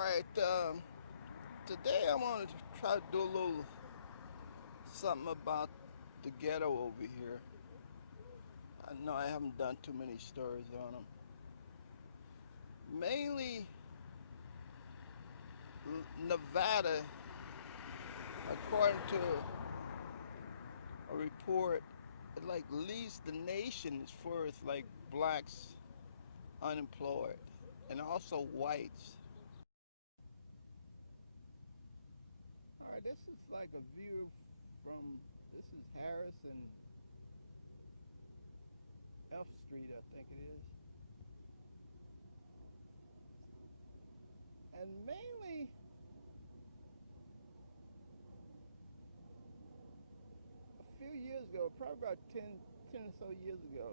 Alright, today I'm going to try to do a little something about the ghetto over here. I know I haven't done too many stories on them. Mainly Nevada, according to a report, it like leads the nation as far as like blacks unemployed and also whites. Alright, this is like a view from, this is Harris and F Street, I think it is. And mainly, a few years ago, probably about 10 or so years ago,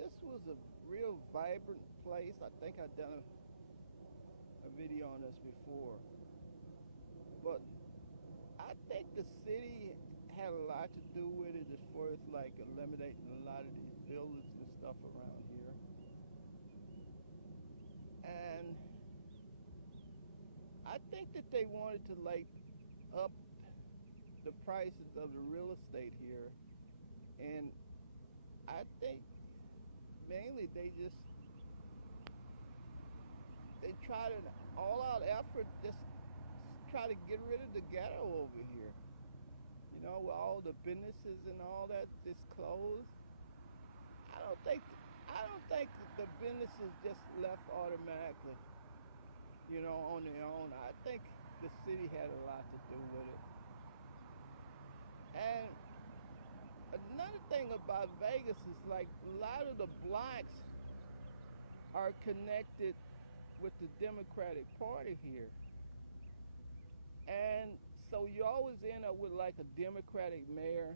this was a real vibrant place. I think I've done a video on this before. But I think the city had a lot to do with it as far as like eliminating a lot of these buildings and stuff around here. And I think that they wanted to like up the prices of the real estate here. And I think mainly they tried an all-out effort just try to get rid of the ghetto over here. You know, with all the businesses and all that just closed. I don't think I don't think the businesses just left automatically, you know, on their own. I think the city had a lot to do with it. And another thing about Vegas is like a lot of the blacks are connected with the Democratic Party here. And so you always end up with like a Democratic mayor.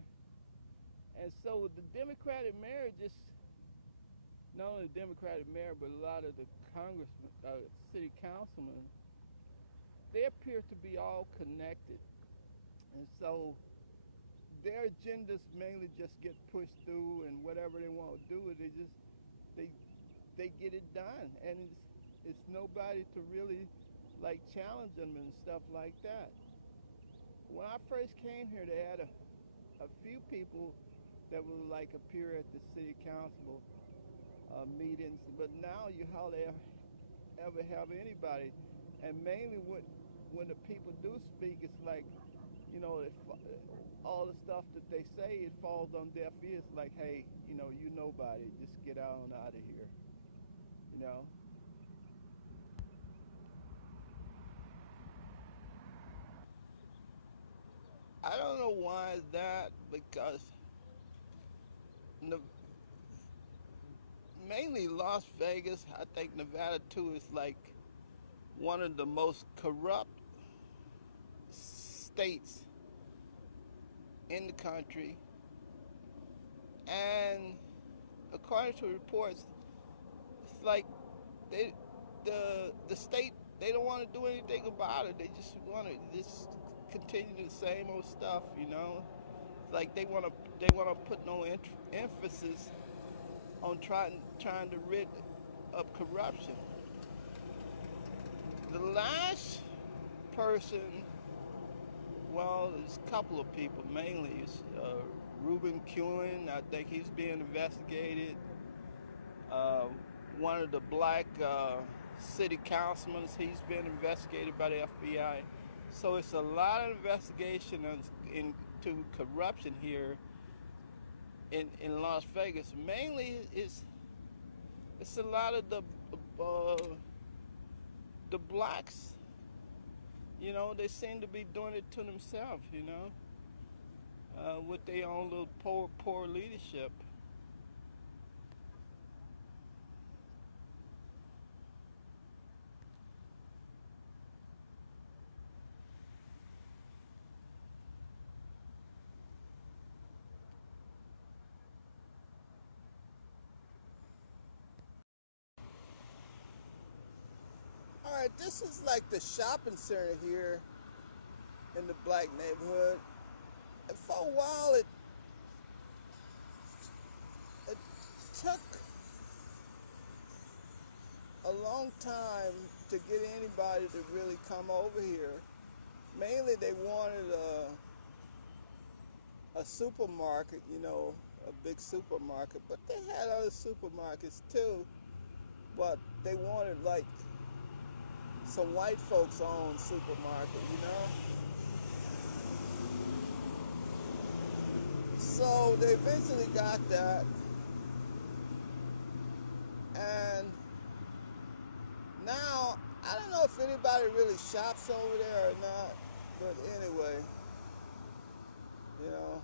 And so the Democratic mayor just, not only the Democratic mayor, but a lot of the congressmen, city councilmen, they appear to be all connected. And so their agendas mainly just get pushed through, and whatever they want to do, they they get it done. And it's nobody to really like challenge them and stuff like that. When I first came here, they had a few people that would like appear at the city council meetings, but now you hardly ever have anybody. And mainly when the people do speak, it's like, you know, all the stuff that they say, it falls on deaf ears. Like, hey, you nobody, just get on out of here, you know. I don't know why that, because mainly Las Vegas, I think Nevada too, is like one of the most corrupt states in the country. And according to reports, it's like they, the state, they don't want to do anything about it. They just want to just continue the same old stuff, you know. It's like they want to put no emphasis on trying to rid of corruption. The last person, well, there's a couple of people. Mainly, it's Reuben Kuhn. I think he's being investigated. Uh, One of the black city councilmen, he's been investigated by the FBI. So it's a lot of investigation into corruption here in Las Vegas. Mainly, it's a lot of uh, the blacks. You know, they seem to be doing it to themselves. You know, with their own little poor leadership. All right, this is like the shopping center here in the black neighborhood. And for a while, it took a long long time to get anybody to really come over here. Mainly they wanted a supermarket, you know, a big supermarket, but they had other supermarkets too, but they wanted like some white folks owned supermarket, you know. So they eventually got that, and now I don't know if anybody really shops over there or not, but anyway, you know,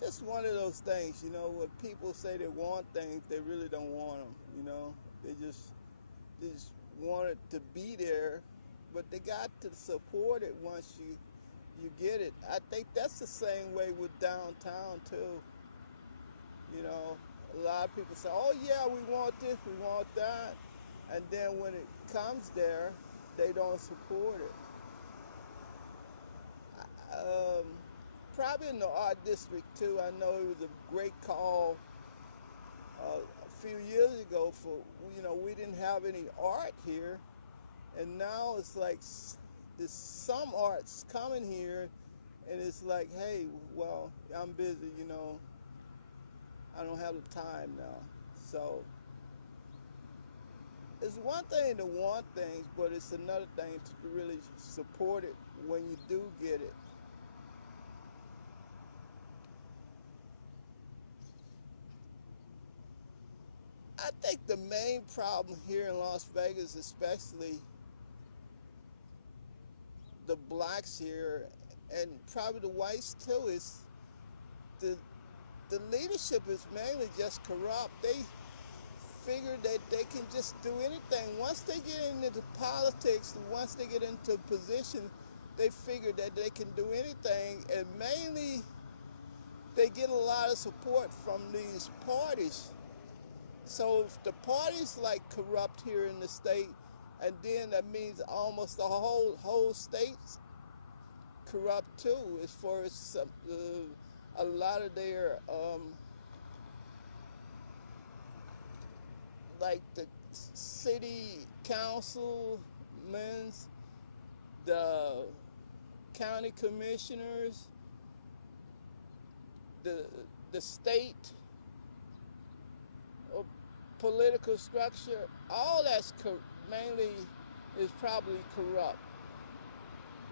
just one of those things, you know, when people say they want things, they really don't want them, you know. They just want it to be there, but they got to support it once you get it. I think that's the same way with downtown too. You know, a lot of people say, "Oh yeah, we want this, we want that," and then when it comes there, they don't support it. Um, Probably in the art district too. I know it was a great call a few years ago for, you know, we didn't have any art here, and now it's like there's some arts coming here, and it's like, hey, well, I'm busy, you know, I don't have the time now. So it's one thing to want things, but it's another thing to really support it when you do get it. I think the main problem here in Las Vegas, especially the blacks here, and probably the whites too, is the the leadership is mainly just corrupt. They figure that they can just do anything. Once they get into politics, once they get into position, they figure that they can do anything, and mainly they get a lot of support from these parties. So if the parties like corrupt here in the state, and then that means almost the whole state's corrupt too, as far as a lot of their like the city councilmen, the county commissioners, the the state political structure, all that's mainly is probably corrupt.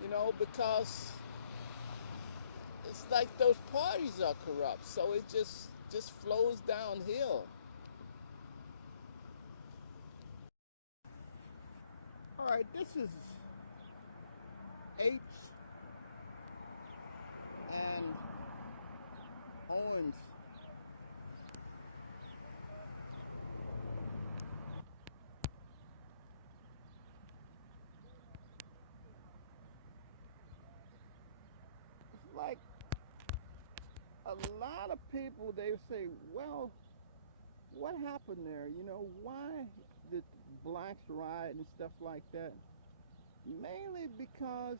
You know, because it's like those parties are corrupt, so it just flows downhill. All right, this is H and Owens. It's like a lot of people, they say, well, what happened there? You know, why did blacks riot and stuff like that? Mainly because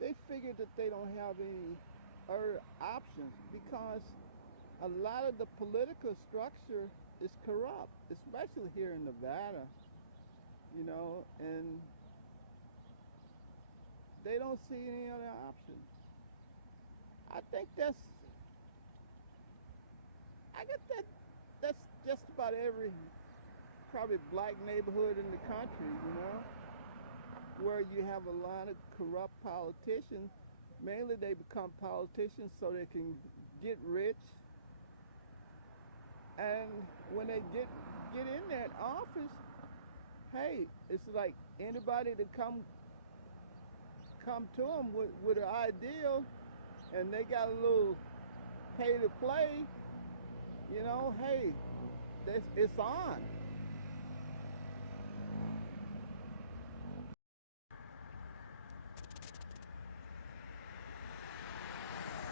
they figured that they don't have any other options, because a lot of the political structure is corrupt, especially here in Nevada, you know, and they don't see any other option. I think I guess that's just about every probably black neighborhood in the country, you know, where you have a lot of corrupt politicians. Mainly they become politicians so they can get rich, and when they get in that office, hey, it's like anybody that come to them with an ideal, and they got a little pay to play, you know, hey, it's on.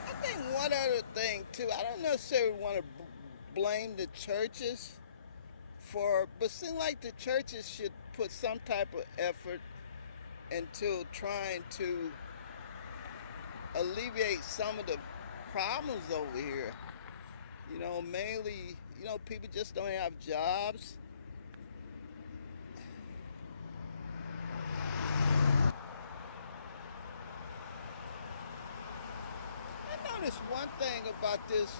I think one other thing too, I don't necessarily want to blame the churches for, but it seems like the churches should put some type of effort into trying to alleviate some of the problems over here. You know, mainly, you know, people just don't have jobs. noticed one thing about this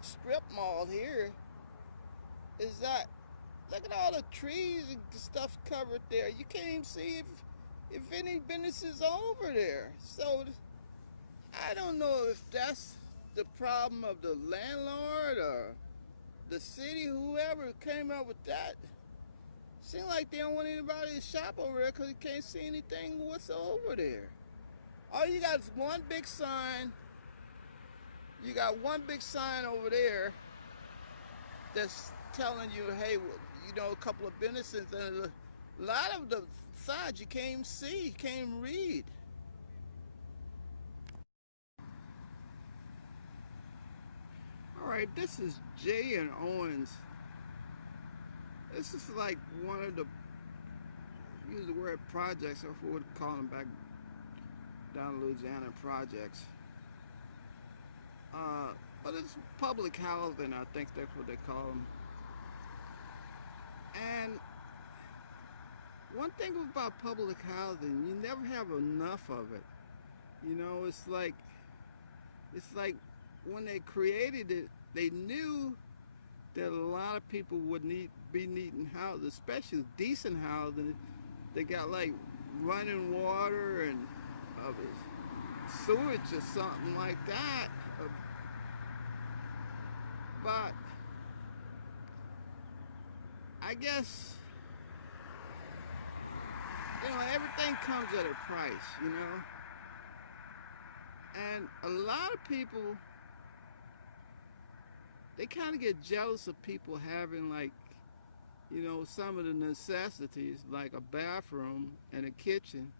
strip mall here is that look at all the trees and stuff covered there. You can't even see if any business is over there. So I don't know if that's the problem of the landlord or the city, whoever came up with that. Seems like they don't want anybody to shop over there because you can't see anything what's over there. All you got is one big sign. You got one big sign over there that's telling you, hey, you know, a couple of businesses, and a lot of the signs you can't even see, you can't even read. All right, this is Jay and Owens. This is like one of the, use the word projects, or what we call them back down in Louisiana, projects. But it's public housing, I think that's what they call them. And one thing about public housing, you never have enough of it. You know, it's like when they created it, they knew that a lot of people would be needing houses, especially decent housing. They got like running water and sewage or something like that. But I guess, you know, everything comes at a price, you know. And a lot of people, they kind of get jealous of people having, like, you know, some of the necessities, like a bathroom and a kitchen.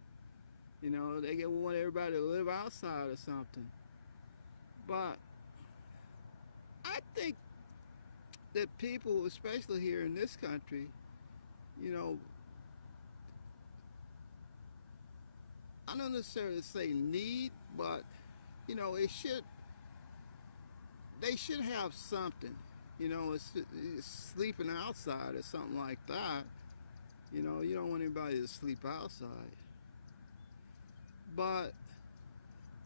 You know, they want everybody to live outside or something. But I think that people, especially here in this country, you know, I don't necessarily say need, but, you know, they should have something. You know, it's sleeping outside or something like that. You know, you don't want anybody to sleep outside. But,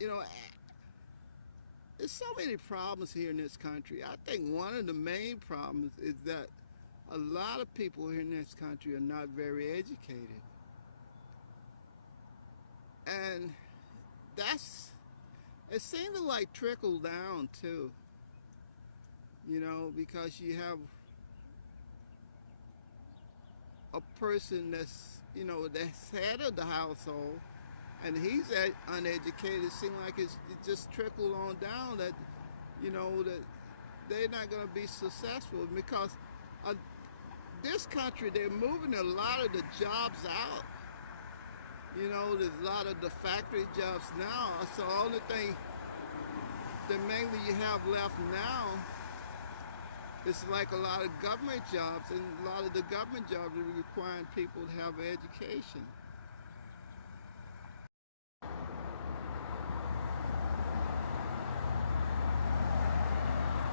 you know, there's so many problems here in this country. I think one of the main problems is that a lot of people here in this country are not very educated. And it seems to like trickle down too. You know, because you have a person that's, you know, that's head of the household, and he's uneducated. It seems like it just trickled on down that, you know, that they're not going to be successful because this country, they're moving a lot of the jobs out. You know, there's a lot of the factory jobs now. So the only thing that mainly you have left now is like a lot of government jobs, and a lot of the government jobs are requiring people to have an education.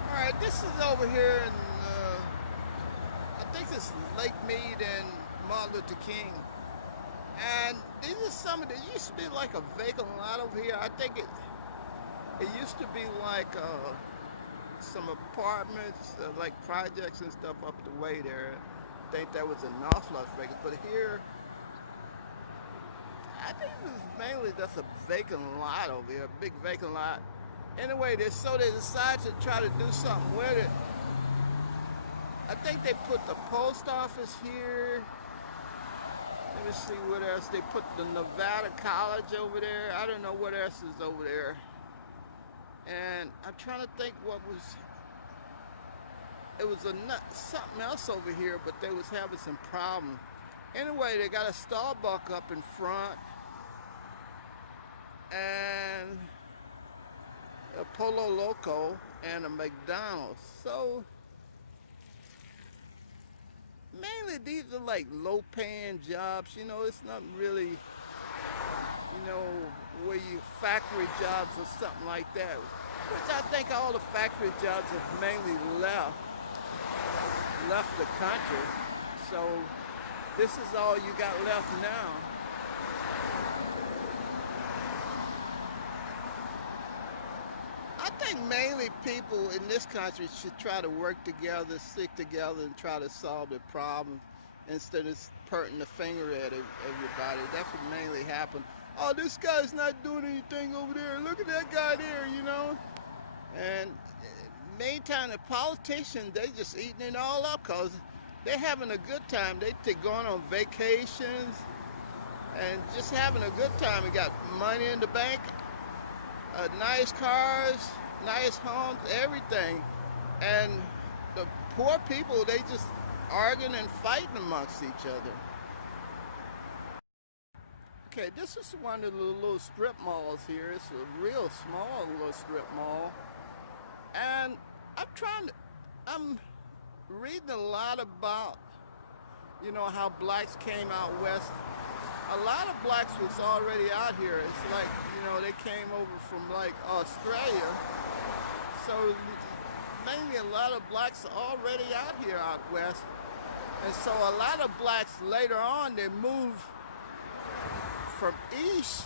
All right, this is over here in, I think this is Lake Mead and Martin Luther King. And these are some of the, it used to be like a vacant lot over here. I think it used to be like some apartments, like projects and stuff up the way there. I think that was in North Las Vegas. But here, I think this is mainly just a vacant lot over here, a big vacant lot. Anyway, so they decided to try to do something with it. I think they put the post office here. Let me see what else. They put the Nevada College over there. I don't know what else is over there. And I'm trying to think what was, it was something else over here, but they was having some problems. Anyway, they got a Starbucks up in front and a Polo Loco and a McDonald's. So mainly these are like low-paying jobs. You know, it's not really, you know, where you factory jobs or something like that. Which I think all the factory jobs have mainly left the country. So this is all you got left now. I think mainly people in this country should try to work together, stick together, and try to solve the problems instead of pointing the finger at everybody. That's what mainly happened. Oh, this guy's not doing anything over there. Look at that guy there, you know? And meantime, the politicians, they just eating it all up because they're having a good time. They going on vacations and just having a good time. They got money in the bank, nice cars, nice homes, everything. And the poor people, they just arguing and fighting amongst each other. Okay, this is one of the little strip malls here. It's a real small little strip mall. And I'm reading a lot about, you know, how blacks came out west. A lot of blacks was already out here. It's like, you know, they came over from like Australia. So mainly a lot of blacks are already out here out west. And so a lot of blacks later on, they moved from east.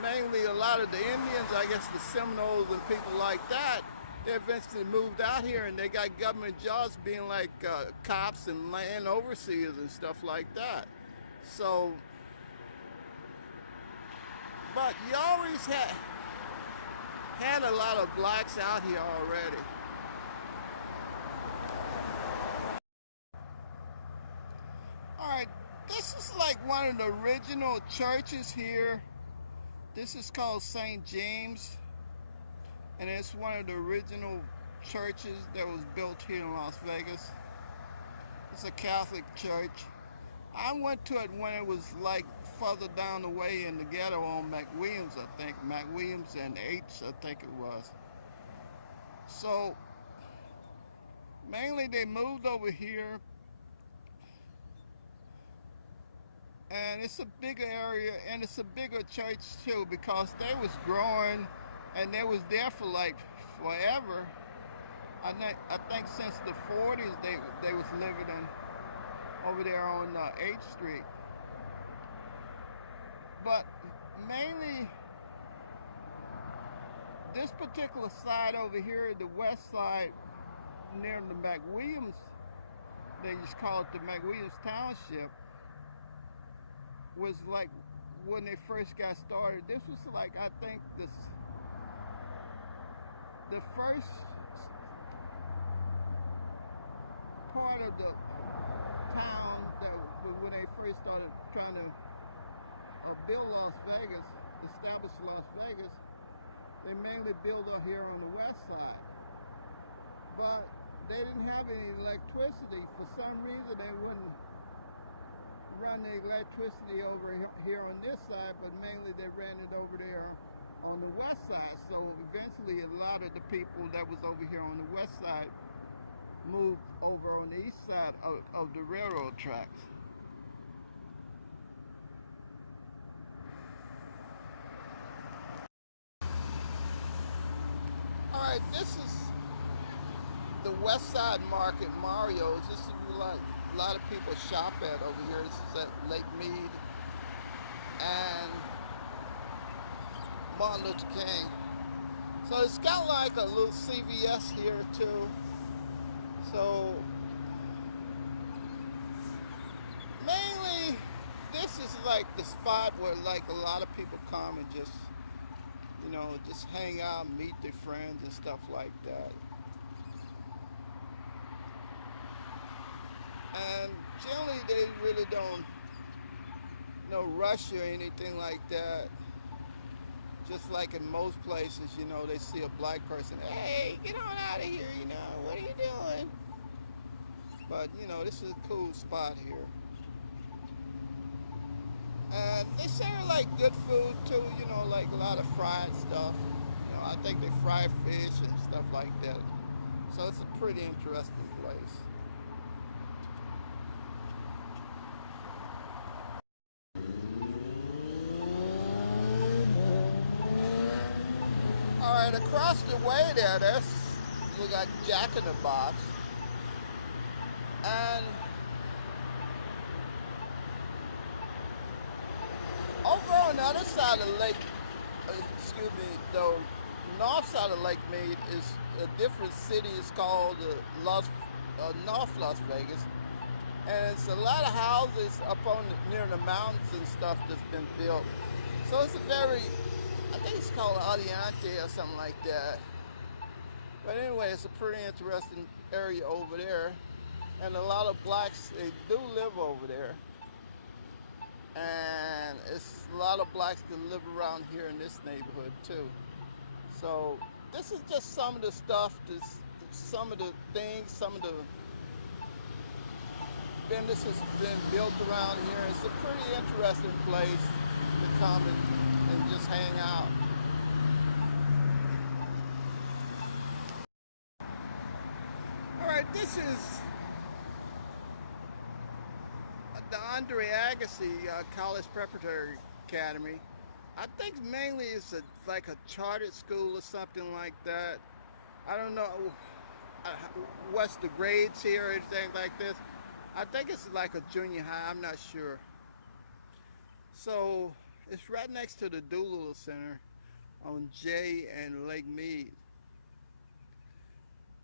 Mainly a lot of the Indians, I guess the Seminoles and people like that, they eventually moved out here and they got government jobs being like cops and land overseers and stuff like that. So, but you always had a lot of blacks out here already. All right, this is like one of the original churches here. This is called St. James, and it's one of the original churches that was built here in Las Vegas. It's a Catholic church. I went to it when it was like further down the way in the ghetto on McWilliams, I think. McWilliams and H, I think it was. So, mainly they moved over here. And it's a bigger area, and it's a bigger church too, because they was growing, and they was there for like forever. I think since the 40s they was living in over there on 8th Street. But mainly this particular side over here, the west side near the McWilliams, they just call it the McWilliams Township, was like when they first got started. This was like, I think the first part of the town that when they first started trying to build Las Vegas, establish Las Vegas, they mainly built up here on the west side. But they didn't have any electricity. For some reason they wouldn't run the electricity over here on this side, but mainly they ran it over there on the west side. So eventually a lot of the people that was over here on the west side moved over on the east side of the railroad tracks. All right, this is the West Side Market, Mario's. This is like a lot of people shop at over here. This is at Lake Mead and Martin Luther King. So it's got like a little CVS here too. So mainly this is like the spot where like a lot of people come and just, you know, just hang out, meet their friends and stuff like that. And generally they really don't, you know, rush you or anything like that. Just like in most places, you know, they see a black person, hey, get on out of here, you know, what are you doing? But, you know, this is a cool spot here. And they serve like good food too, you know, like a lot of fried stuff. You know, I think they fry fish and stuff like that. So it's a pretty interesting place. All right, across the way there's we got Jack in the Box, and over on the other side of the lake, excuse me, though, north side of Lake Mead is a different city. It's called North Las Vegas, and it's a lot of houses up on near the mountains and stuff that's been built. So it's a very, I think it's called Aliante or something like that. But anyway, it's a pretty interesting area over there, and a lot of blacks, they do live over there. And it's a lot of blacks that live around here in this neighborhood too. So this is just some of the stuff, some of the things, some of the businesses been built around here. It's a pretty interesting place to come and just hang out. All right, this is the Andre Agassi College Preparatory Academy. I think mainly it's like a chartered school or something like that. I don't know what's the grades here or anything like this. I think it's like a junior high, I'm not sure. So it's right next to the Doolittle Center on J and Lake Mead.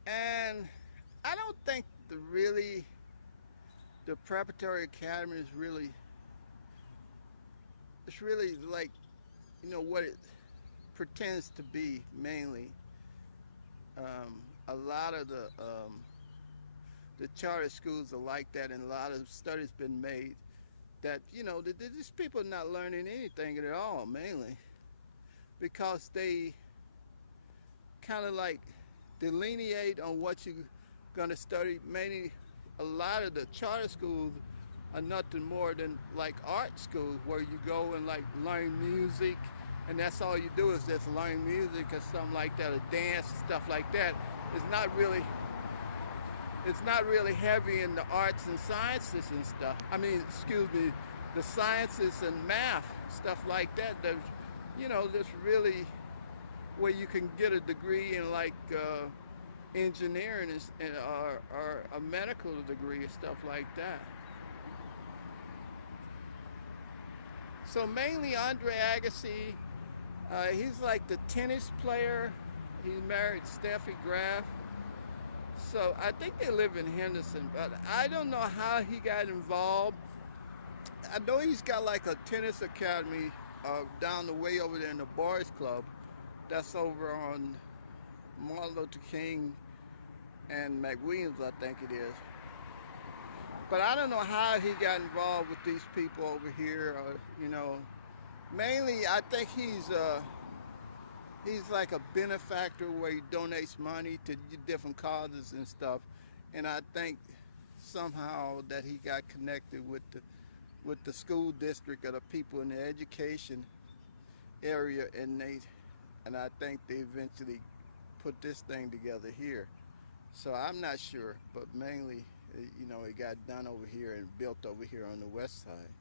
And I don't think the preparatory academy is really, it's really like, you know, what it pretends to be mainly. A lot of the charter schools are like that, and a lot of studies been made that, you know, these people are not learning anything at all, mainly because they kind of like delineate on what you're going to study. Mainly a lot of the charter schools are nothing more than like art schools, where you go and like learn music, and that's all you do is just learn music or something like that, or dance and stuff like that. It's not really heavy in the arts and sciences and stuff. I mean, excuse me, the sciences and math, stuff like that. There's, you know, there's really where you can get a degree in like engineering or a medical degree and stuff like that. So mainly Andre Agassi, he's like the tennis player. He married Steffi Graf. So I think they live in Henderson, but I don't know how he got involved. I know he's got like a tennis academy down the way over there in the Boys Club. That's over on Martin Luther King and McWilliams, I think it is. But I don't know how he got involved with these people over here. You know, mainly I think he's like a benefactor where he donates money to different causes and stuff. And I think somehow that he got connected with the school district or the people in the education area, and I think they eventually put this thing together here. So I'm not sure, but mainly, you know, it got done over here and built over here on the west side.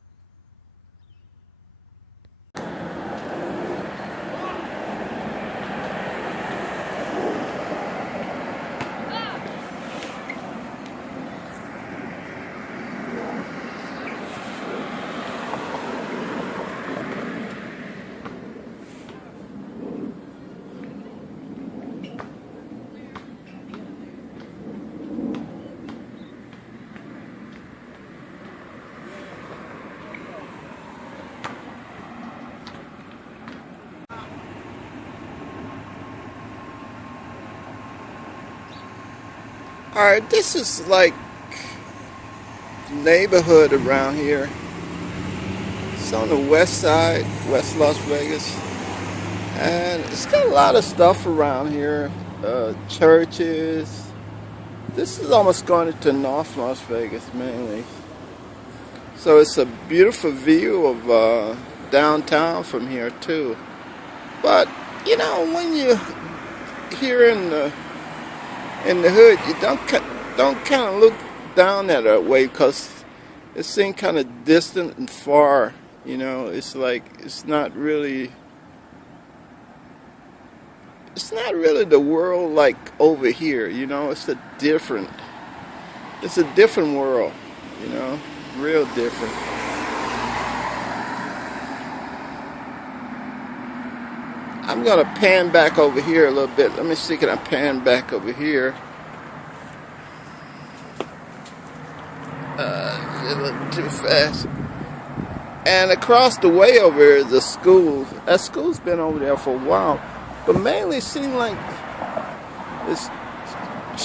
All right, this is like neighborhood around here. It's on the west side, West Las Vegas, and it's got a lot of stuff around here. Churches. This is almost going into North Las Vegas mainly. So it's a beautiful view of downtown from here too. But you know, when you're here in the hood, you don't kind of look down that way, because it seems kind of distant and far. You know, it's like it's not really the world like over here. You know, it's a different world. You know, real different. I'm gonna pan back over here a little bit. Let me see, can I pan back over here? A little too fast. And across the way over here is a school. That school's been over there for a while, but mainly it seemed like it's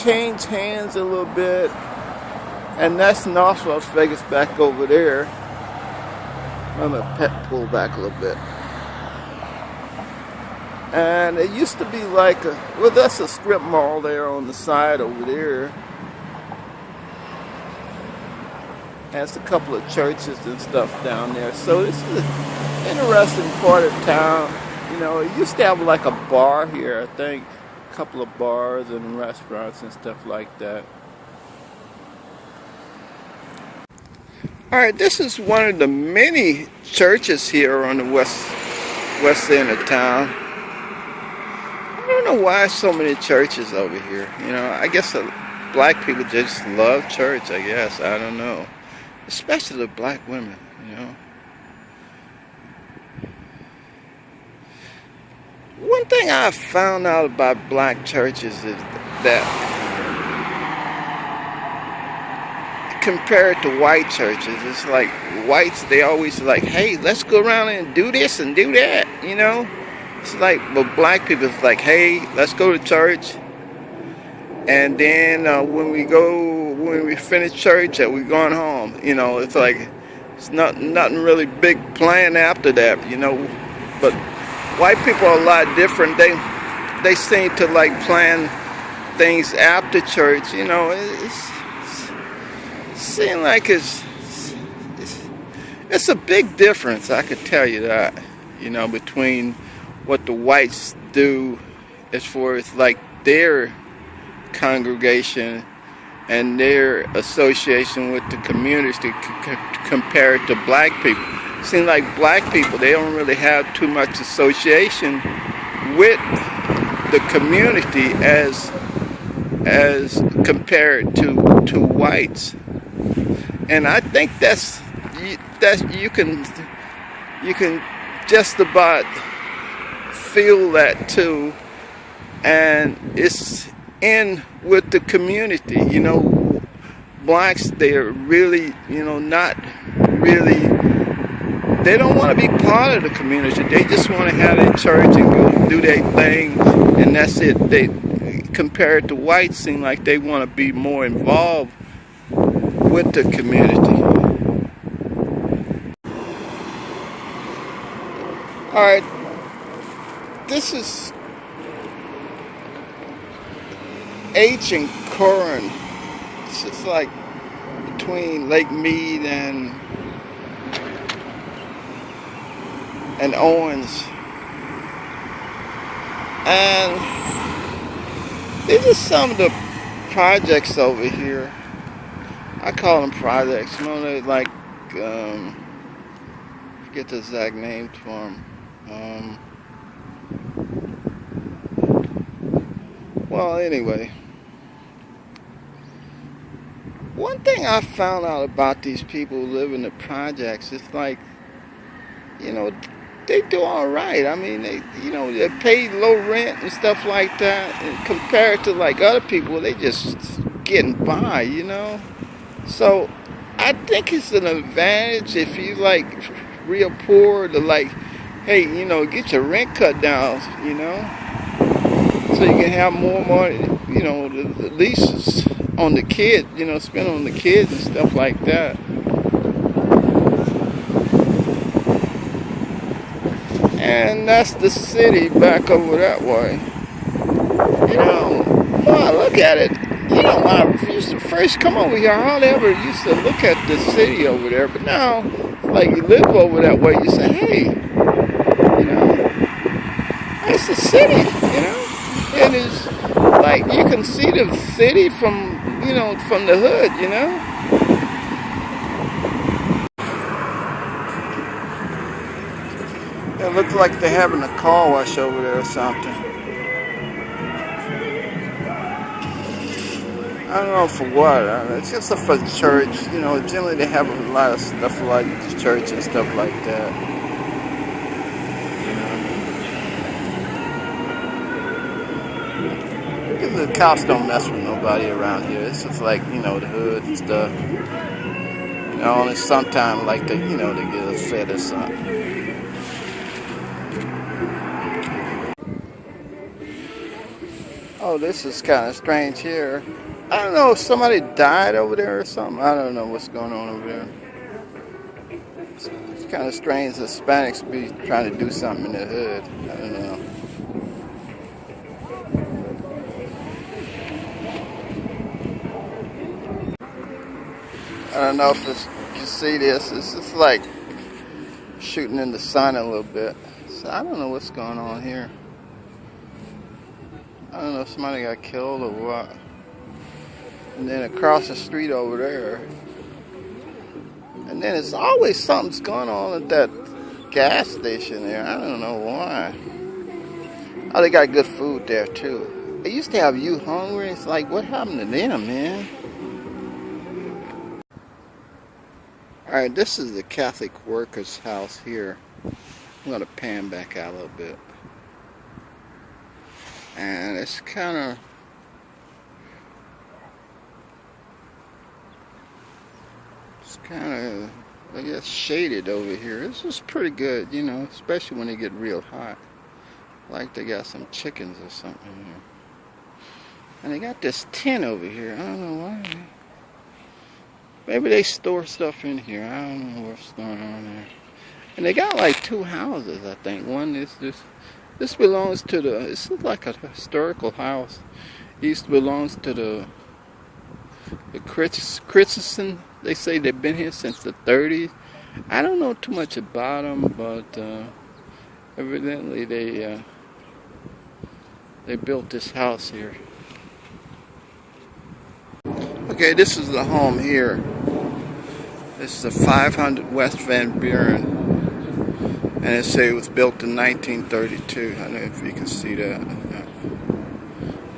changed hands a little bit. And that's North Las Vegas back over there. I'm gonna pull back a little bit. And it used to be like well, that's a strip mall there on the side over there. Has a couple of churches and stuff down there. So this is an interesting part of town. You know, it used to have like a bar here, I think. A couple of bars and restaurants and stuff like that. Alright, this is one of the many churches here on the west end of town. I don't know why so many churches over here. You know, I guess black people just love church, I guess. I don't know. Especially the black women, you know. One thing I found out about black churches is that compared to white churches, it's like whites, they always like, hey, let's go around and do this and do that, you know. It's like, but black people, it's like, hey, let's go to church. And then when we finish church, we're going home. You know, it's like it's nothing really big plan after that. You know, but white people are a lot different. They seem to like plan things after church. You know, it seems like it's a big difference. I could tell you that. You know, between what the whites do as far as like their congregation and their association with the community compared to black people. It seems like black people, they don't really have too much association with the community as compared to whites. And I think that's you can just about feel that too, and it's in with the community. You know, blacks, they're really, you know, not really, they don't want to be part of the community. They just want to have their church and go do their thing, and that's it. They, compared to whites, seem like they want to be more involved with the community. All right, this is H and Curran. It's just like between Lake Mead and Owens. And these are some of the projects over here. I call them projects. You know, they're like, forget the exact name for them. Well, anyway. One thing I found out about these people who live in the projects is like, you know, they do all right. I mean, they pay low rent and stuff like that. And compared to like other people, they just getting by, you know. So I think it's an advantage if you like real poor to like, hey, you know, get your rent cut down, you know, so you can have more money, you know, the leases on the kids, you know, spend on the kids and stuff like that. And that's the city back over that way. You know, when I look at it, you know, when I used to first come over here, I hardly ever used to look at the city over there. But now, like you live over that way, you say, hey, you know, that's the city, you know. And it's like you can see the city from, you know, from the hood, you know. It looks like they're having a car wash over there or something. I don't know for what. It's just for church. You know, generally they have a lot of stuff like church and stuff like that. cops don't mess with nobody around here. It's just like, you know, the hood and stuff. You know, only sometimes like they, you know, they get upset or something. Oh, this is kind of strange here. I don't know if somebody died over there or something. I don't know what's going on over there. It's kind of strange Hispanics be trying to do something in the hood. I don't know. I don't know if you can see this. It's just like shooting in the sun a little bit. So I don't know what's going on here. I don't know if somebody got killed or what. And then across the street over there. And then it's always something's going on at that gas station there. I don't know why. Oh, they got good food there too. They used to have You Hungry. It's like, what happened to them, man? Alright, this is the Catholic workers' house here. I'm going to pan back out a little bit. And it's kind of... I guess, shaded over here. This is pretty good, you know, especially when they get real hot. Like they got some chickens or something here. And they got this tent over here. I don't know why. Maybe they store stuff in here. I don't know what's going on there. And they got like two houses, I think. One is this belongs to the, this is like a historical house. It used to belongs to the Christensen. They say they've been here since the 30s. I don't know too much about them, but evidently they built this house here. Okay, this is the home here. This is a 500 West Van Buren, and it say it was built in 1932. I don't know if you can see that.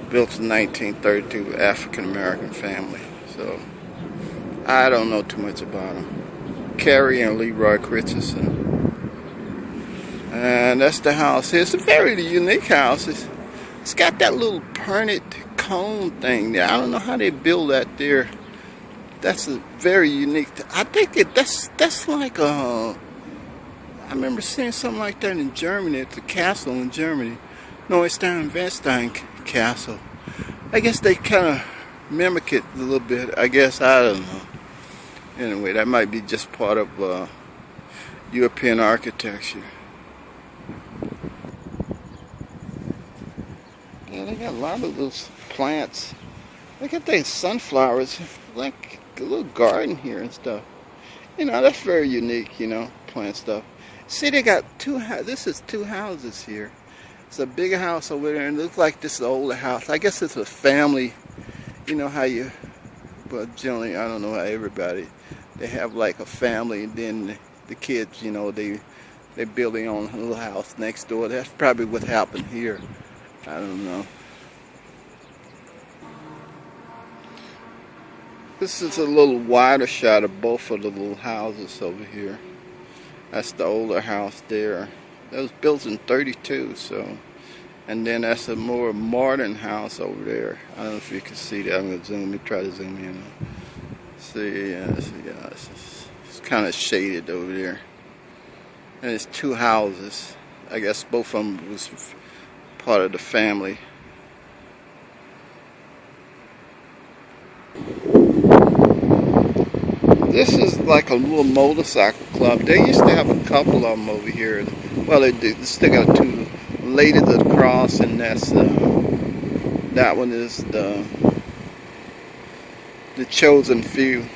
Built in 1932 with African American family. So I don't know too much about them. Carrie and Leroy Christensen. And that's the house here. It's a very unique house. It's got that little permanent cone thing there. I don't know how they build that there. That's a very unique. I think that's like a. I remember seeing something like that in Germany at the castle in Germany. Neuenstein-Weststein Castle. I guess they kind of mimic it a little bit. I guess, I don't know. Anyway, that might be just part of European architecture. Yeah, they got a lot of those plants. Look at these sunflowers, like a little garden here and stuff. You know, that's very unique, you know, plant stuff. See, they got this is two houses here. It's a bigger house over there, and it looks like this is an older house. I guess it's a family, you know how you, but generally, I don't know how everybody, they have like a family, and then the kids, you know, they build their own little house next door. That's probably what happened here. I don't know. This is a little wider shot of both of the little houses over here. That's the older house there. That was built in 32, so. And then that's a more modern house over there. I don't know if you can see that. I'm gonna zoom. Let me try to zoom in. See, yeah, it's kind of shaded over there. And it's two houses. I guess both of them was part of the family. This is like a little motorcycle club. They used to have a couple of them over here. Well, they do. They still got two. Lady of the Cross, and that's that one is the Chosen Few.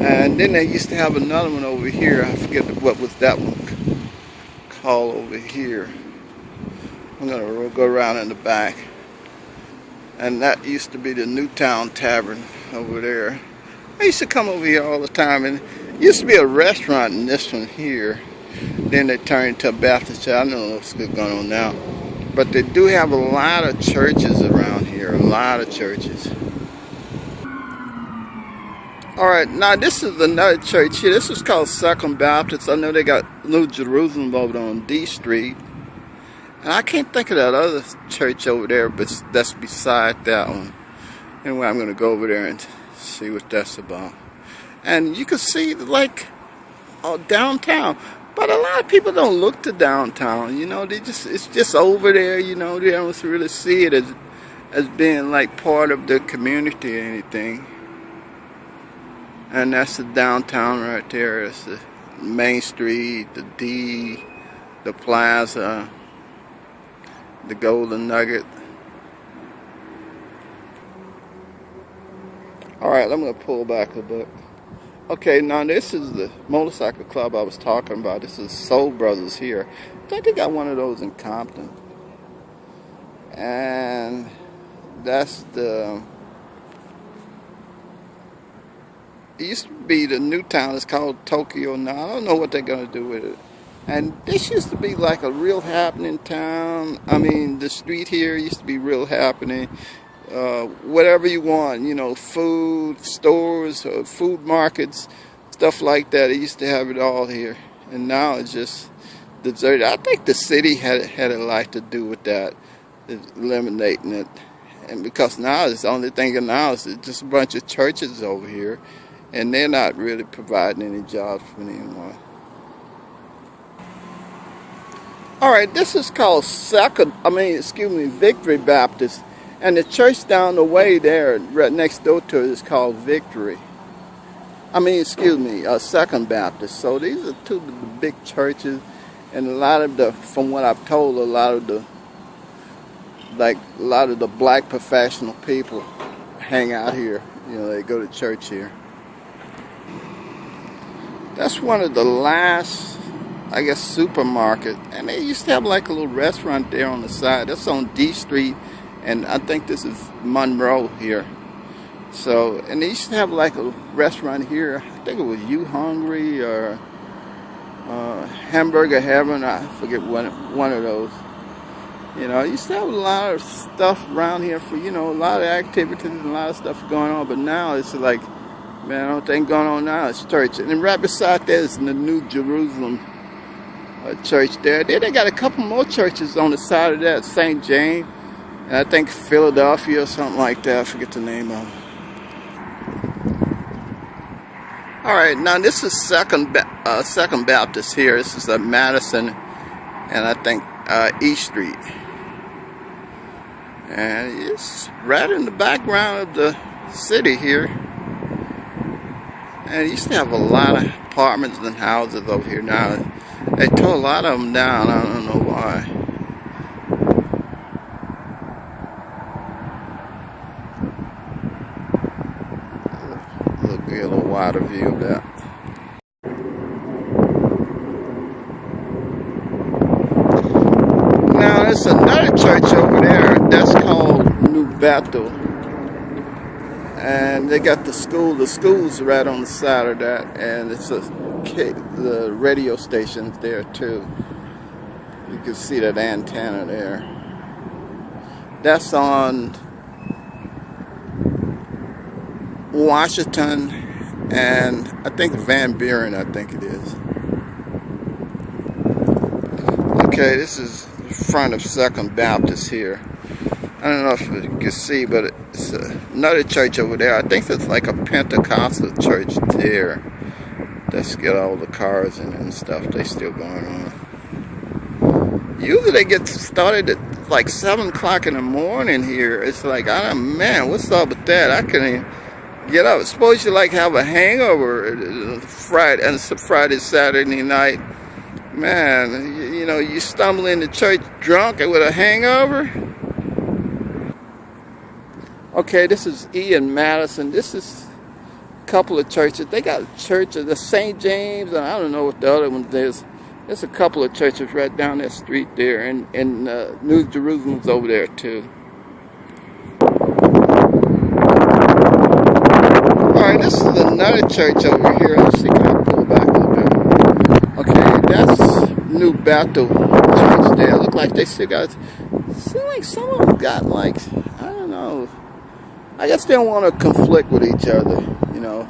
And then they used to have another one over here. I forget what was that one called over here. I'm gonna go around in the back. And that used to be the Newtown Tavern over there. I used to come over here all the time, and it used to be a restaurant in this one here. Then they turned into a Baptist church. I don't know what's going on now. But they do have a lot of churches around here. A lot of churches. Alright, now this is another church here. This is called Second Baptist. I know they got New Jerusalem over on D Street. And I can't think of that other church over there, but that's beside that one. Anyway, I'm going to go over there and see what that's about. And you can see, like, downtown. But a lot of people don't look to downtown, you know. It's just over there, you know. They don't really see it as being like part of the community or anything. And that's the downtown right there. It's the Main Street, the D, the Plaza, the Golden Nugget. Alright, I'm going to pull back a bit. Okay, now this is the motorcycle club I was talking about. This is Soul Brothers here. I think they got one of those in Compton. And that's the... It used to be the new town. It's called Tokyo now. I don't know what they're going to do with it. And this used to be like a real happening town. I mean, the street here used to be real happening. Whatever you want, you know, food stores, food markets, stuff like that. They used to have it all here, and now it's just deserted. I think the city had a lot to do with that, eliminating it, and because now it's the only thing now is just a bunch of churches over here, and they're not really providing any jobs for anyone. All right, this is called Victory Baptist. And the church down the way there, right next door to it, is called Victory. Second Baptist. So these are two of the big churches, and a lot of the, from what I've told, a lot of the black professional people hang out here. You know, they go to church here. That's one of the last, I guess, supermarket, and they used to have like a little restaurant there on the side. That's on D Street. And I think this is Monroe here. So, and they used to have like a restaurant here. I think it was You Hungry or Hamburger Heaven. I forget one of those. You know, I used to have a lot of stuff around here for, you know, a lot of activities and a lot of stuff going on. But now it's like, man, the only thing going on now is church. And then right beside that is the New Jerusalem church there. Then they got a couple more churches on the side of that, St. James. And I think Philadelphia or something like that. I forget the name of it. Alright, now this is Second Baptist here. This is Madison and I think East Street. And it's right in the background of the city here. And it used to have a lot of apartments and houses over here. Now, they tore a lot of them down. I don't know why. Get a little wider view of that. Now there's another church over there that's called New Bethel, and they got the school. The school's right on the side of that, and it's the radio station's there too. You can see that antenna there. That's on Washington and I think Van Buren, I think it is. Okay, this is the front of Second Baptist here. I don't know if you can see, but it's another church over there. I think it's like a Pentecostal church there. That's got all the cars in it and stuff. They still going on. Usually they get started at like 7 o'clock in the morning here. It's like, man, what's up with that? I couldn't even get up. Suppose you like have a hangover Friday, Saturday night. Man, you know, you stumble into church drunk and with a hangover. Okay, this is E in Madison. This is a couple of churches. They got a church of the St. James, and I don't know what the other one is. There's a couple of churches right down that street there, and New Jerusalem's over there too. Alright, this is another church over here. Let's see, can I pull back a little bit? Okay, that's New Bethel church there. Look like they still got, seem like some of them got like, I don't know. I guess they don't want to conflict with each other, you know.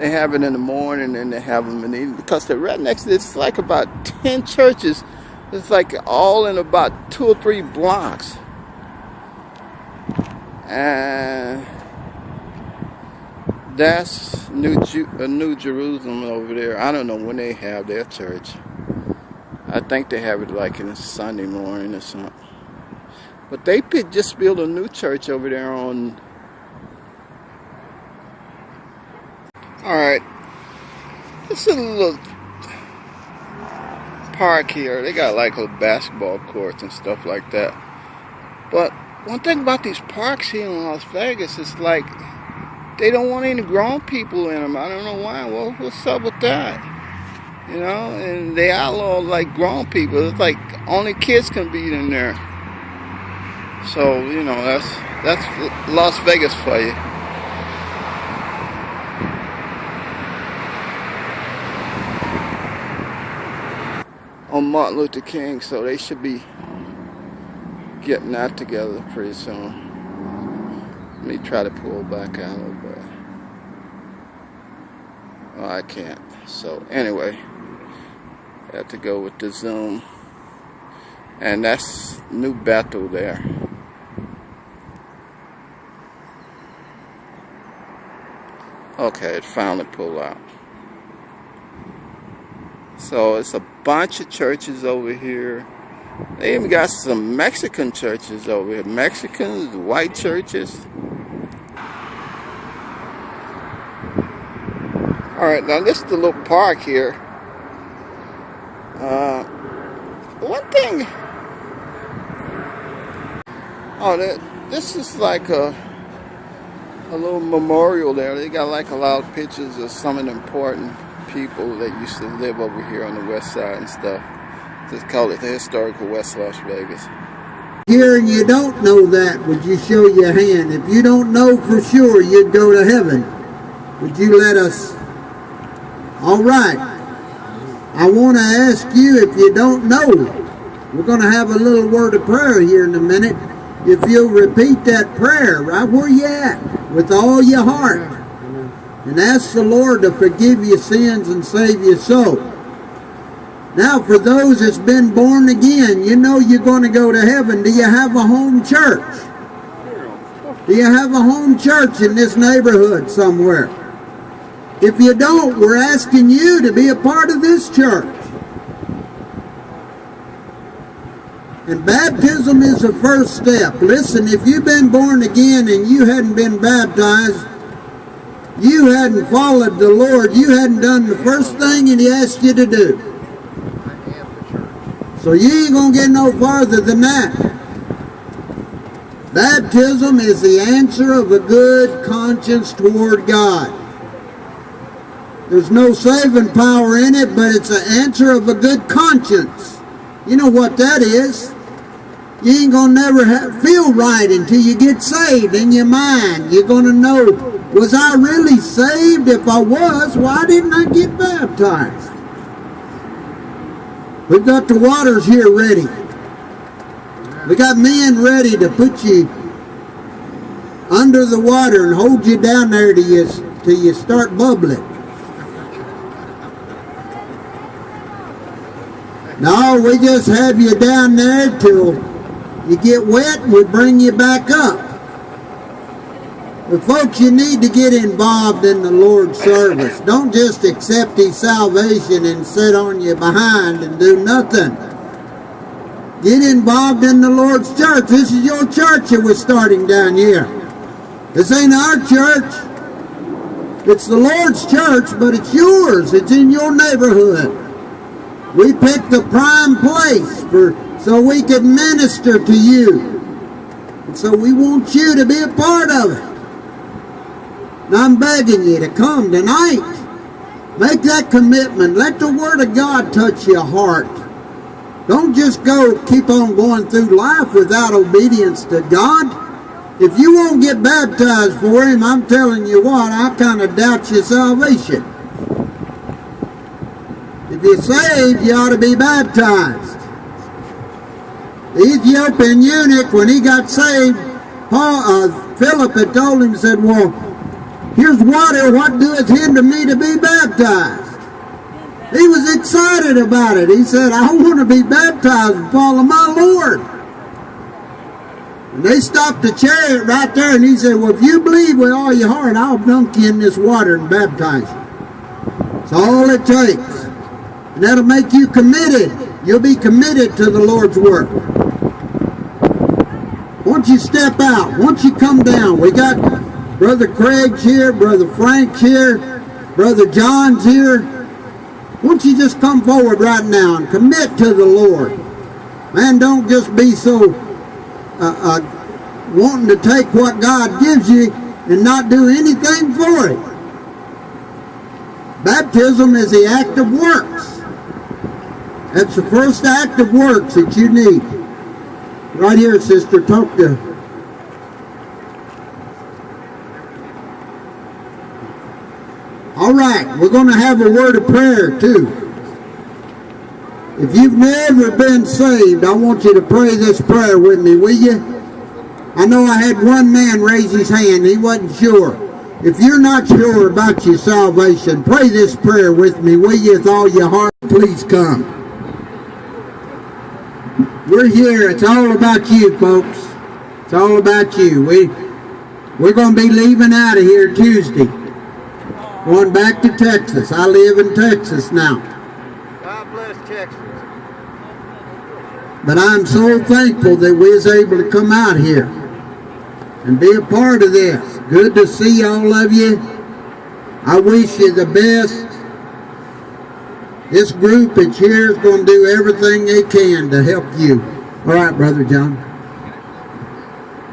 They have it in the morning and they have them in the evening, because they're right next to this. It's like about 10 churches It's like all in about 2 or 3 blocks. And that's New Jerusalem over there. I don't know when they have their church. I think they have it like in a Sunday morning or something. But they just built a new church over there on... Alright. This is a little park here. They got like little basketball courts and stuff like that. But one thing about these parks here in Las Vegas is like they don't want any grown people in them. I don't know why. Well, what's up with that? You know, and they outlaw like grown people. It's like only kids can be in there. So, you know, that's Las Vegas for you. On Martin Luther King, so they should be getting that together pretty soon. Let me try to pull back out a little bit. Oh, I can't. So anyway, I have to go with the zoom. And that's New Bethel there. Okay, it finally pulled out. So it's a bunch of churches over here. They even got some Mexican churches over here. Mexicans, white churches. Alright, now this is the little park here. One thing... Oh, this is like a little memorial there. They got like a lot of pictures of some of the important people that used to live over here on the west side and stuff. Just call it the historical West Las Vegas. Here and you don't know that, would you show your hand? If you don't know for sure you'd go to heaven, would you let us? All right. I want to ask you, if you don't know, we're going to have a little word of prayer here in a minute. If you'll repeat that prayer right where you at, with all your heart, and ask the Lord to forgive your sins and save your soul. Now, for those that's been born again, you know you're going to go to heaven. Do you have a home church? Do you have a home church in this neighborhood somewhere? If you don't, we're asking you to be a part of this church. And baptism is the first step. Listen, if you've been born again and you hadn't been baptized, you hadn't followed the Lord, you hadn't done the first thing that He asked you to do. So you ain't going to get no farther than that. Baptism is the answer of a good conscience toward God. There's no saving power in it, but it's an answer of a good conscience. You know what that is? You ain't going to never feel right until you get saved in your mind. You're going to know, was I really saved? If I was, why didn't I get baptized? We've got the waters here ready. We got men ready to put you under the water and hold you down there till you start bubbling. No, we just have you down there till you get wet and we bring you back up. But folks, you need to get involved in the Lord's service. Don't just accept His salvation and sit on your behind and do nothing. Get involved in the Lord's church. This is your church that we're starting down here. This ain't our church. It's the Lord's church, but it's yours. It's in your neighborhood. We picked the prime place so we could minister to you. And so we want you to be a part of it. And I'm begging you to come tonight. Make that commitment. Let the Word of God touch your heart. Don't just keep on going through life without obedience to God. If you won't get baptized for Him, I'm telling you what, I kind of doubt your salvation. If you're saved, you ought to be baptized. The Ethiopian eunuch, when he got saved, Philip had told him, said, well, here's water, what doeth hinder me to be baptized? He was excited about it. He said, I want to be baptized and follow my Lord. And they stopped the chariot right there, and he said, well, if you believe with all your heart, I'll dunk you in this water and baptize you. That's all it takes. And that'll make you committed. You'll be committed to the Lord's work. Once you step out, once you come down, we got Brother Craig's here, Brother Frank's here, Brother John's here. Once you just come forward right now and commit to the Lord. Man, don't just be so wanting to take what God gives you and not do anything for it. Baptism is the act of works. That's the first act of works that you need. Right here, sister, talk to. All right, we're going to have a word of prayer too. If you've never been saved, I want you to pray this prayer with me, will you? I know I had one man raise his hand. He wasn't sure. If you're not sure about your salvation, pray this prayer with me, will you, with all your heart? Please come. We're here. It's all about you, folks. It's all about you. We're going to be leaving out of here Tuesday. Going back to Texas. I live in Texas now. God bless Texas. But I'm so thankful that we was able to come out here and be a part of this. Good to see all of you. I wish you the best. This group that's here is going to do everything they can to help you. All right, Brother John.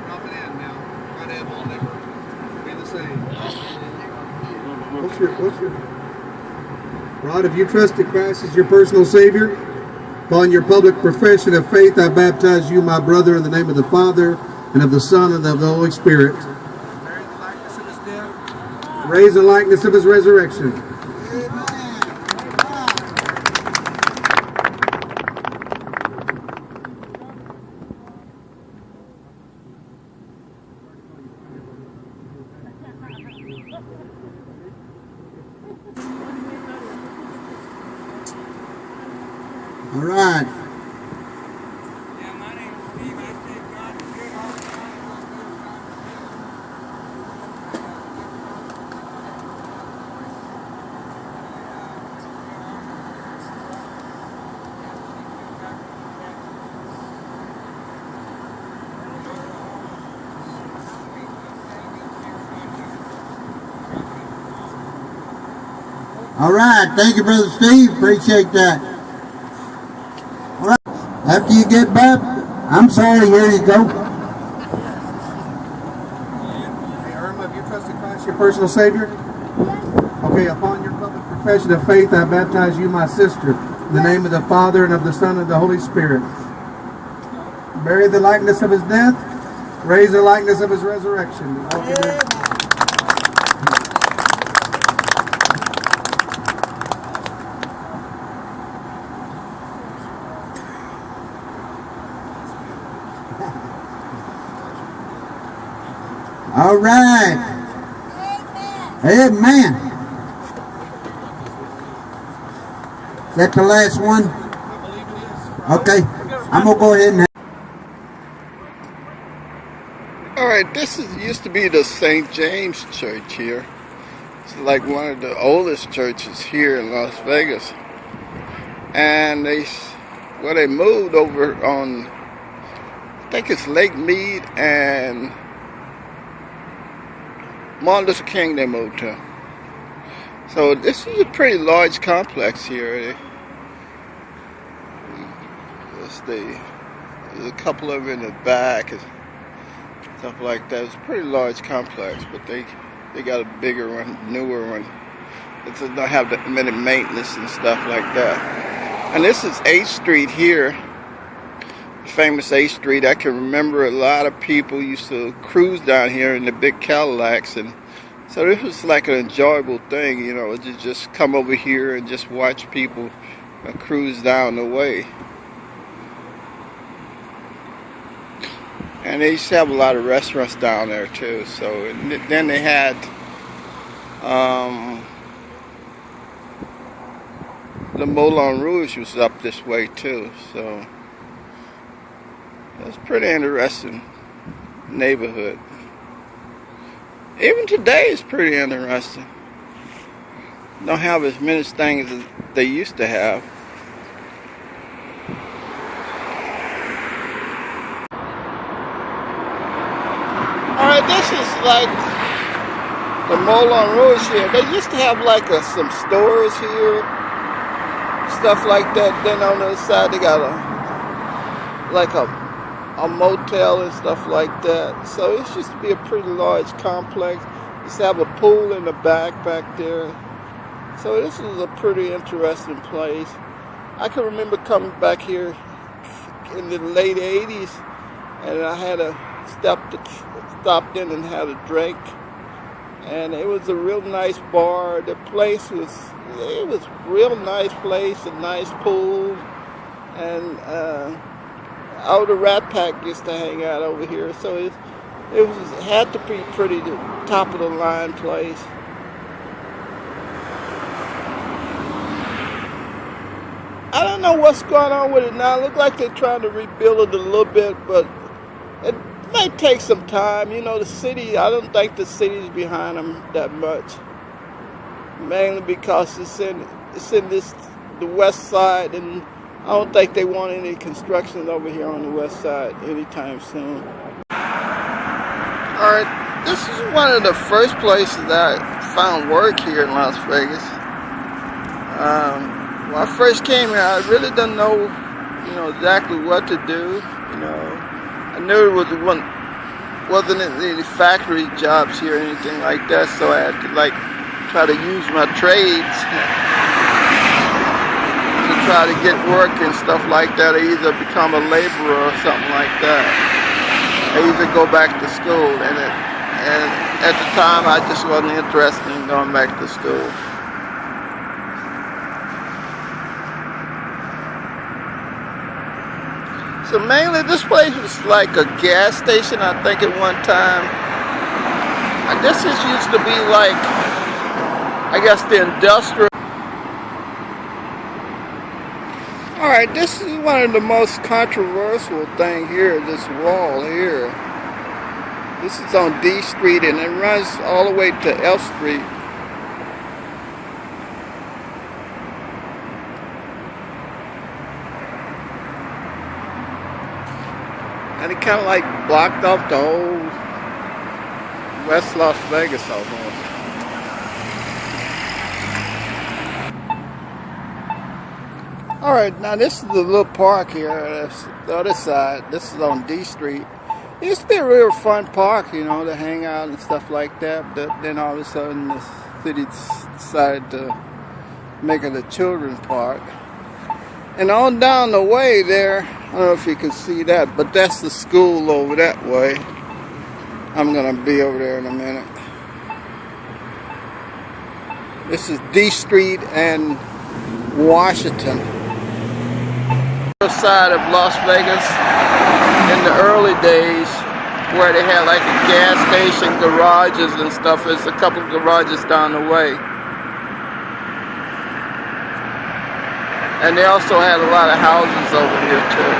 Drop it in now. Try to have all never be the same. What's your Rod, have you trusted Christ as your personal Savior? Upon your public profession of faith, I baptize you, my brother, in the name of the Father, and of the Son, and of the Holy Spirit. Bearing the likeness of his death. Raise the likeness of his resurrection. All right. Yeah, my name's Steve. I say God is good all the time. All right. Thank you, Brother Steve. Appreciate that. All right. After you get baptized, I'm sorry, here you go. Hey, Irma, have you trusted Christ your personal Savior? Okay, upon your public profession of faith, I baptize you, my sister, in the name of the Father, and of the Son, and of the Holy Spirit. Bury the likeness of his death, raise the likeness of his resurrection. All right. Amen. Is that the last one? Okay. I'm going to go ahead and All right, this used to be the St. James Church here. It's like one of the oldest churches here in Las Vegas. And they moved over on, I think it's Lake Mead and Martin Luther King they moved to. So this is a pretty large complex here. There's a couple of them in the back and stuff like that. It's a pretty large complex, but they got a bigger one, newer one. It don't have that many maintenance and stuff like that. And this is 8th Street here, famous 8th Street. I can remember a lot of people used to cruise down here in the big Cadillacs, and so this was like an enjoyable thing, you know, to just come over here and just watch people cruise down the way. And they used to have a lot of restaurants down there too. So and then they had the Moulin Rouge was up this way too, so it's pretty interesting neighborhood. Even today it's pretty interesting. Don't have as many things as they used to have. Alright, this is like the Moulin Rouge here. They used to have like some stores here, stuff like that. Then on the other side they got a motel and stuff like that. So it used to be a pretty large complex. It used to have a pool in the back there. So this was a pretty interesting place. I can remember coming back here in the late 80s, and I had stopped in and had a drink. And it was a real nice bar. The place was a real nice place, a nice pool, and all the Rat Pack used to hang out over here. So it had to be pretty top of the line place. I don't know what's going on with it now. It looks like they're trying to rebuild it a little bit, but it might take some time. You know, the city, I don't think the city's behind them that much. Mainly because it's in the west side, and I don't think they want any construction over here on the west side anytime soon. Alright, this is one of the first places that I found work here in Las Vegas. When I first came here, I really didn't know, exactly what to do. I knew it wasn't any factory jobs here or anything like that, so I had to try to use my trades to try to get work and stuff like that, or either become a laborer or something like that, or either go back to school. And at the time, I just wasn't interested in going back to school. So mainly this place was like a gas station, I think, at one time. I guess this used to be like, I guess, the industrial. Alright, this is one of the most controversial thing here, this wall here. This is on D Street and it runs all the way to F Street. And it kind of like blocked off the whole West Las Vegas almost. Alright, now this is the little park here. That's the other side. This is on D Street. It used to be a real fun park, to hang out and stuff like that. But then all of a sudden the city decided to make it a children's park. And on down the way there, I don't know if you can see that, but that's the school over that way. I'm going to be over there in a minute. This is D Street and Washington. The side of Las Vegas in the early days where they had like a gas station, garages and stuff. There's a couple of garages down the way. And they also had a lot of houses over here too.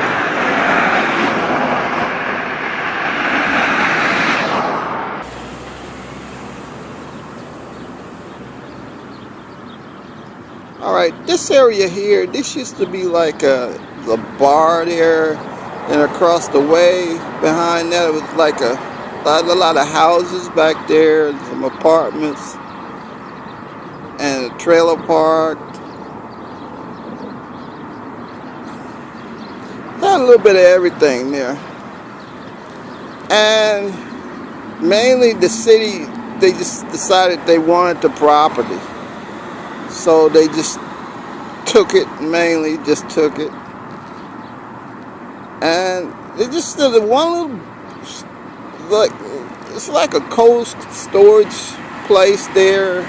Alright, this area here, this used to be like a bar there, and across the way behind that it was like a lot of houses back there, some apartments, and a trailer park. Had a little bit of everything there. And mainly the city, they just decided they wanted the property. So they just took it, mainly just took it. And they just did one little, it's like a cold storage place there.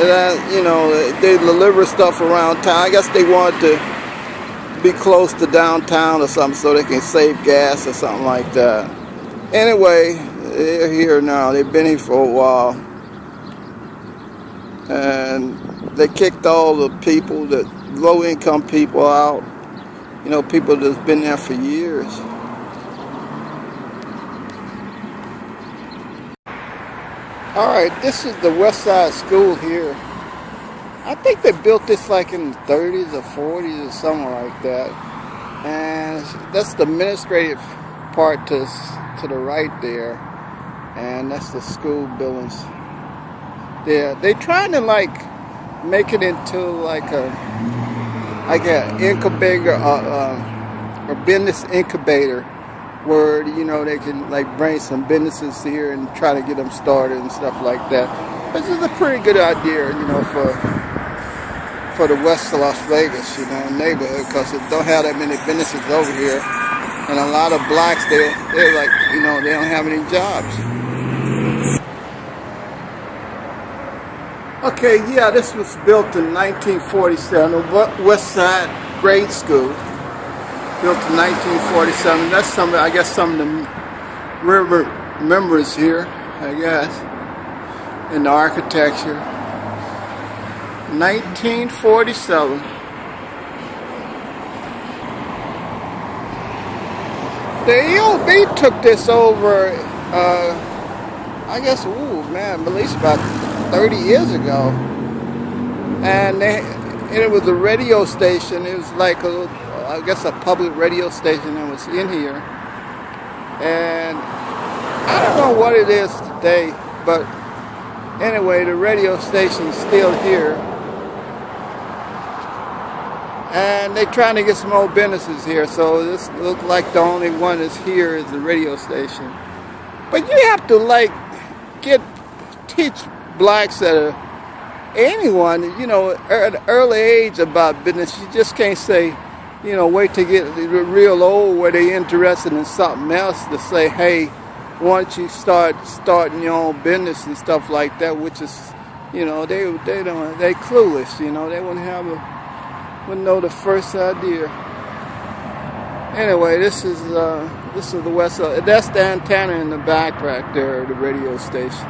And they deliver stuff around town. I guess they wanted to be close to downtown or something so they can save gas or something like that. Anyway, they're here now. They've been here for a while. And they kicked all the people that low-income people out. You know, people that's been there for years. Alright, this is the West Side School here. I think they built this like in the 30s or 40s or something like that. And that's the administrative part to the right there. And that's the school buildings there. They're trying to like make it into like an incubator, a business incubator, where, you know, they can like bring some businesses here and try to get them started and stuff like that. This is a pretty good idea, you know, for the West of Las Vegas, you know, neighborhood, because it don't have that many businesses over here, and a lot of blacks, they're like, you know, they don't have any jobs. Okay, yeah, this was built in 1947, the West Side Grade School, built in 1947. That's some, I guess, some of the members here, I guess, in the architecture. 1947. The EOB took this over, I guess, at least about 30 years ago. And it was a radio station. It was like I guess a public radio station that was in here. And I don't know what it is today, but anyway, the radio station's still here. And they're trying to get some more businesses here, so this looks like the only one that's here is the radio station. But you have to like teach blacks that anyone, you know, at an early age about business. You just can't say, you know, wait to get real old where they're interested in something else to say, hey, why don't you starting your own business and stuff like that, which is, you know, they clueless, you know, they wouldn't know the first idea. Anyway, this is the West Side. That's the antenna in the back right there, the radio station.